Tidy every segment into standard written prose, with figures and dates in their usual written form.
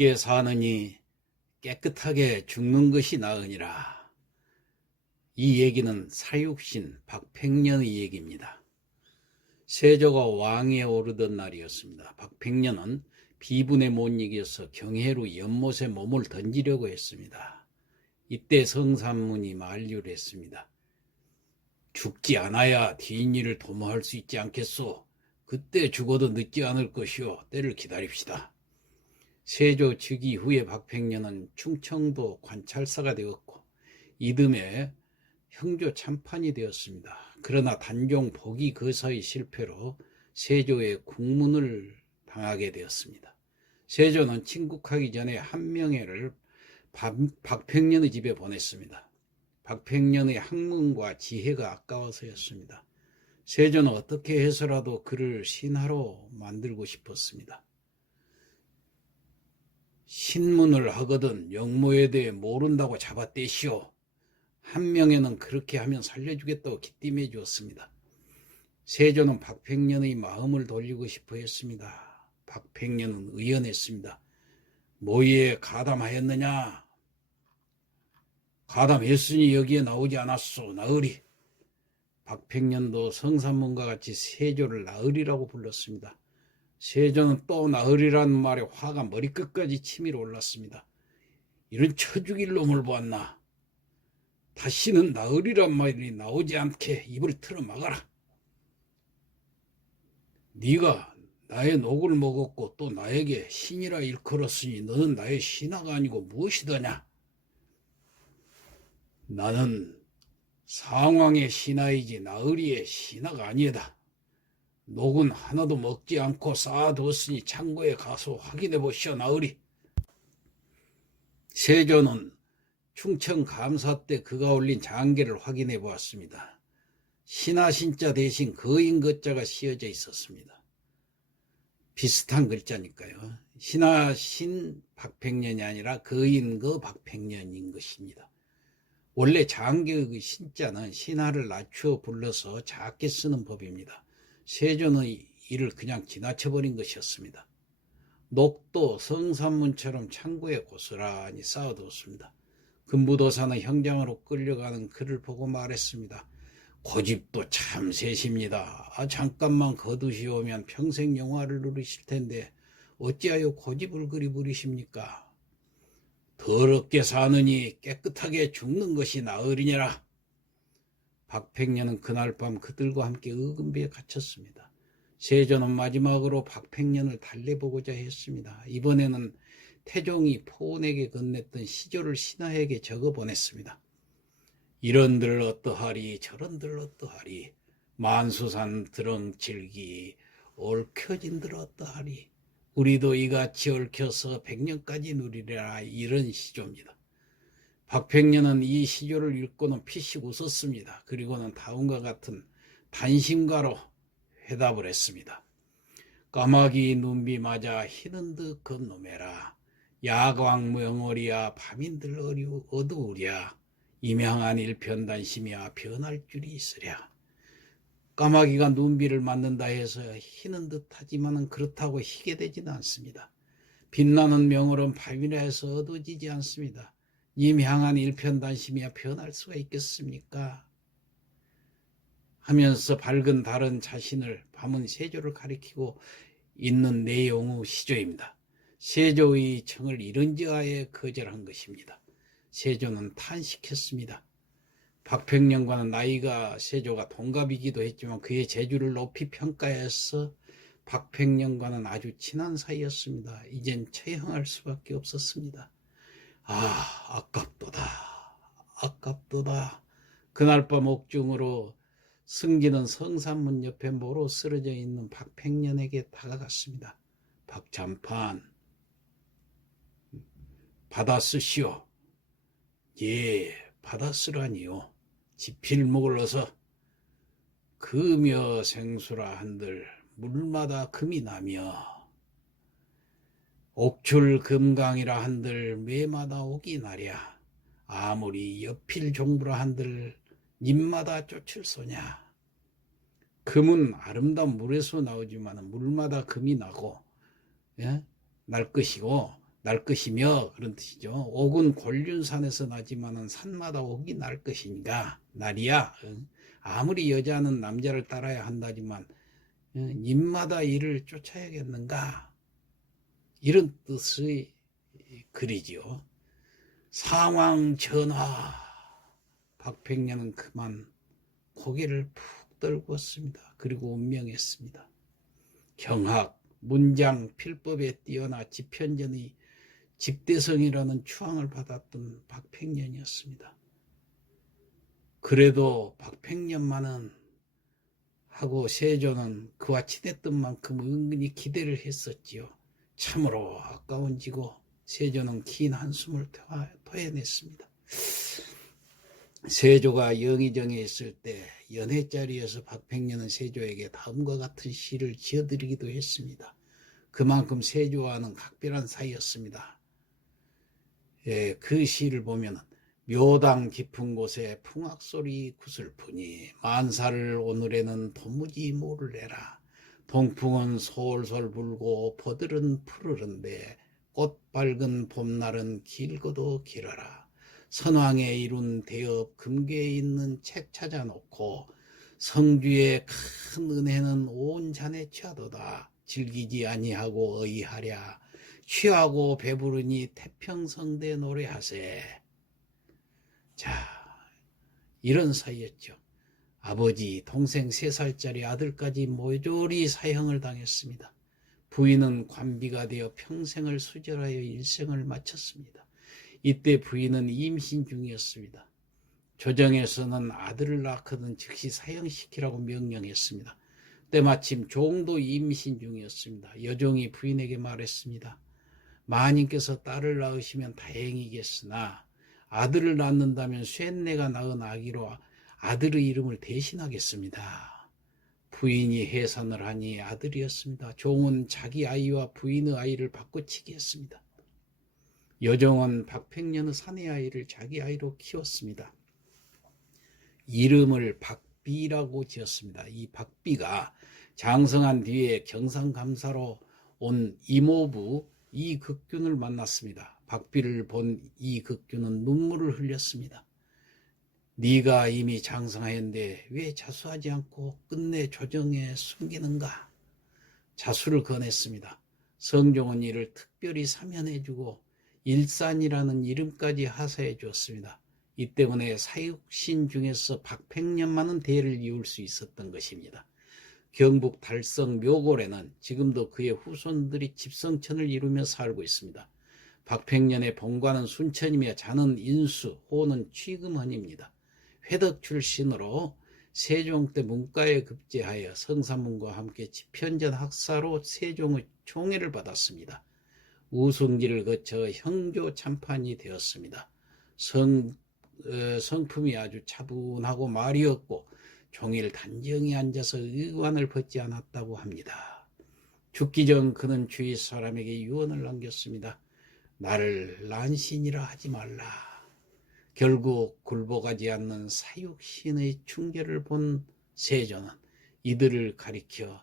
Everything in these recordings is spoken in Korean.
더럽게 사느니 깨끗하게 죽는 것이 나으니라. 이 얘기는 사육신 박팽년의 얘기입니다. 세조가 왕위에 오르던 날이었습니다. 박팽년은 비분에 못 이겨서 경해로 연못에 몸을 던지려고 했습니다. 이때 성삼문이 만류를 했습니다. 죽지 않아야 뒷일을 도모할 수 있지 않겠소. 그때 죽어도 늦지 않을 것이오. 때를 기다립시다. 세조 즉위 후에 박팽년은 충청도 관찰사가 되었고 이듬해 형조 참판이 되었습니다. 그러나 단종 복위 거사의 실패로 세조의 국문을 당하게 되었습니다. 세조는 친국하기 전에 한명회를 박팽년의 집에 보냈습니다. 박팽년의 학문과 지혜가 아까워서였습니다. 세조는 어떻게 해서라도 그를 신하로 만들고 싶었습니다. 신문을 하거든 영모에 대해 모른다고 잡아떼시오. 한명회는 그렇게 하면 살려주겠다고 기띔해 주었습니다. 세조는 박팽년의 마음을 돌리고 싶어 했습니다. 박팽년은 의연했습니다. 모의에 가담하였느냐? 가담했으니 여기에 나오지 않았소. 나으리. 박팽년도 성삼문과 같이 세조를 나으리라고 불렀습니다. 세조는 또 나으리라는 말에 화가 머리끝까지 치밀어 올랐습니다. 이런 처죽일 놈을 보았나. 다시는 나으리란 말이 나오지 않게 입을 틀어 막아라. 네가 나의 녹을 먹었고 또 나에게 신이라 일컬었으니 너는 나의 신하가 아니고 무엇이더냐. 나는 상왕의 신하이지 나으리의 신하가 아니다. 녹은 하나도 먹지 않고 쌓아두었으니 창고에 가서 확인해 보시오. 나으리. 세조는 충청 감사 때 그가 올린 장계를 확인해 보았습니다. 신하 신자 대신 거인 거자가 씌어져 있었습니다. 비슷한 글자니까요. 신하 신 박팽년이 아니라 거인 거 박팽년인 것입니다. 원래 장계의 신자는 신하를 낮추어 불러서 작게 쓰는 법입니다. 세조는 이를 그냥 지나쳐버린 것이었습니다. 녹도 성삼문처럼 창고에 고스란히 쌓아두었습니다. 금부도사는 형장으로 끌려가는 그를 보고 말했습니다. 고집도 참 세십니다. 잠깐만 거두시오면 평생 영화를 누리실 텐데 어찌하여 고집을 그리 부리십니까? 더럽게 사느니 깨끗하게 죽는 것이 나으리니라. 박팽년은 그날 밤 그들과 함께 의금비에 갇혔습니다. 세조는 마지막으로 박팽년을 달래보고자 했습니다. 이번에는 태종이 포온에게 건넸던 시조를 신하에게 적어보냈습니다. 이런들 어떠하리 저런들 어떠하리 만수산 드렁칠기 얽혀진들 어떠하리 우리도 이같이 얽혀서 100년까지 누리리라. 이런 시조입니다. 박팽년은 이 시조를 읽고는 피식 웃었습니다. 그리고는 다음과 같은 단심가로 회답을 했습니다. 까마귀 눈비 맞아 희는 듯 건놈해라. 야광명월이야 밤인들 어두우랴. 임양한 일편단심이야 변할 줄이 있으랴. 까마귀가 눈비를 맞는다 해서 희는 듯하지만 그렇다고 희게 되지는 않습니다. 빛나는 명월은 밤이라 해서 어두워지지 않습니다. 임향한 일편단심이야 변할 수가 있겠습니까? 하면서 밝은 달은 자신을 밤은 세조를 가리키고 있는 내용의 시조입니다. 세조의 청을 이른지하에 거절한 것입니다. 세조는 탄식했습니다. 박팽년과는 나이가 세조가 동갑이기도 했지만 그의 재주를 높이 평가해서 박팽년과는 아주 친한 사이였습니다. 이젠 처형할 수밖에 없었습니다. 아깝도다. 아깝도다. 그날 밤 옥중으로 승기는 성삼문 옆에 모로 쓰러져 있는 박팽년에게 다가갔습니다. 박참판, 받아쓰시오. 예, 받아쓰라니요. 지필목을 얻어 금여 생수라 한들 물마다 금이 나며 옥출 금강이라 한들 매마다 옥이 나랴. 아무리 여필 종부라 한들 님마다 쫓을 소냐. 금은 아름다운 물에서 나오지만 물마다 금이 나고 날 것이고 날 것이며 그런 뜻이죠. 옥은 곤륜산에서 나지만은 산마다 옥이 날 것이니까 날이야. 아무리 여자는 남자를 따라야 한다지만 님마다 이를 쫓아야겠는가, 이런 뜻의 글이지요. 상황 전하. 박팽년은 그만 고개를 푹 떨구었습니다. 그리고 운명했습니다. 경학, 문장, 필법에 뛰어나 집현전의 집대성이라는 추앙을 받았던 박팽년이었습니다. 그래도 박팽년만은 하고 세조는 그와 친했던 만큼 은근히 기대를 했었지요. 참으로 아까운지고 세조는 긴 한숨을 토해냈습니다. 세조가 영의정에 있을 때 연회자리에서 박팽년은 세조에게 다음과 같은 시를 지어드리기도 했습니다. 그만큼 세조와는 각별한 사이였습니다. 그 시를 보면 묘당 깊은 곳에 풍악소리 구슬프니 만사를 오늘에는 도무지 모를래라. 동풍은 솔솔 불고 버들은 푸르른데 꽃 밝은 봄날은 길고도 길어라. 선왕에 이룬 대업 금괴에 있는 책 찾아놓고 성주의 큰 은혜는 온 잔에 취하도다. 즐기지 아니하고 의하랴. 취하고 배부르니 태평성대 노래하세. 자, 이런 사이였죠. 아버지, 동생 3살짜리 아들까지 모조리 사형을 당했습니다. 부인은 관비가 되어 평생을 수절하여 일생을 마쳤습니다. 이때 부인은 임신 중이었습니다. 조정에서는 아들을 낳거든 즉시 사형시키라고 명령했습니다. 때마침 종도 임신 중이었습니다. 여종이 부인에게 말했습니다. 마님께서 딸을 낳으시면 다행이겠으나 아들을 낳는다면 쇳내가 낳은 아기로 아들의 이름을 대신하겠습니다. 부인이 해산을 하니 아들이었습니다. 종은 자기 아이와 부인의 아이를 바꿔치기 했습니다. 여종은 박팽년의 사내 아이를 자기 아이로 키웠습니다. 이름을 박비라고 지었습니다. 이 박비가 장성한 뒤에 경상감사로 온 이모부 이극균을 만났습니다. 박비를 본 이극균은 눈물을 흘렸습니다. 네가 이미 장성하였는데 왜 자수하지 않고 끝내 조정에 숨기는가? 자수를 권했습니다. 성종은 이를 특별히 사면해주고 일산이라는 이름까지 하사해 주었습니다. 이 때문에 사육신 중에서 박팽년만은 대를 이을 수 있었던 것입니다. 경북 달성 묘골에는 지금도 그의 후손들이 집성천을 이루며 살고 있습니다. 박팽년의 본관은 순천이며 자는 인수, 호는 취금헌입니다. 회덕 출신으로 세종 때 문과에 급제하여 성사문과 함께 집현전 학사로 세종의 총애를 받았습니다. 우승기를 거쳐 형조 참판이 되었습니다. 성품이 아주 차분하고 말이 없고 종일 단정히 앉아서 의관을 벗지 않았다고 합니다. 죽기 전 그는 주위 사람에게 유언을 남겼습니다. 나를 난신이라 하지 말라. 결국 굴복하지 않는 사육신의 충결을 본 세조는 이들을 가리켜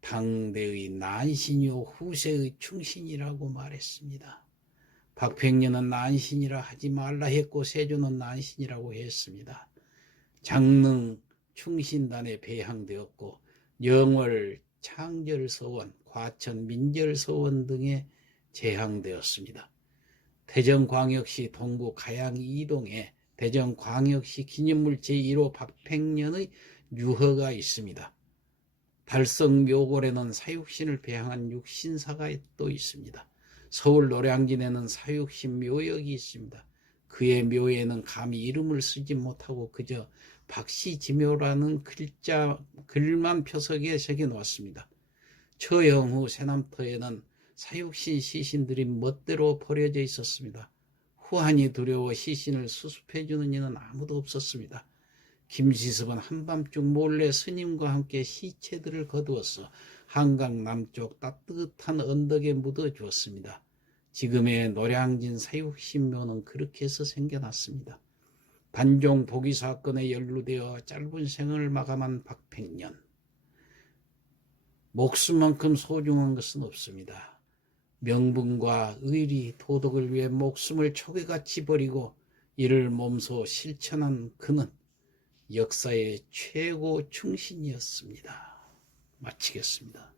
당대의 난신이요 후세의 충신이라고 말했습니다. 박팽년은 난신이라 하지 말라 했고 세조는 난신이라고 했습니다. 장릉 충신단에 배향되었고 영월 창절서원, 과천 민절서원 등에 제향되었습니다. 대전광역시 동구 가양 이동에 대전광역시 기념물 제1호 박팽년의 유허가 있습니다. 달성 묘골에는 사육신을 배향한 육신사가 또 있습니다. 서울 노량진에는 사육신 묘역이 있습니다. 그의 묘에는 감히 이름을 쓰지 못하고 그저 박씨지묘라는 글만 표석에 새겨놓았습니다. 처형후 세남터에는 사육신 시신들이 멋대로 버려져 있었습니다. 후한이 두려워 시신을 수습해주는 이는 아무도 없었습니다. 김시섭은 한밤중 몰래 스님과 함께 시체들을 거두어서 한강 남쪽 따뜻한 언덕에 묻어주었습니다. 지금의 노량진 사육신묘는 그렇게 해서 생겨났습니다. 단종 복위 사건에 연루되어 짧은 생을 마감한 박팽년. 목숨만큼 소중한 것은 없습니다. 명분과 의리, 도덕을 위해 목숨을 초계같이 버리고 이를 몸소 실천한 그는 역사의 최고 충신이었습니다. 마치겠습니다.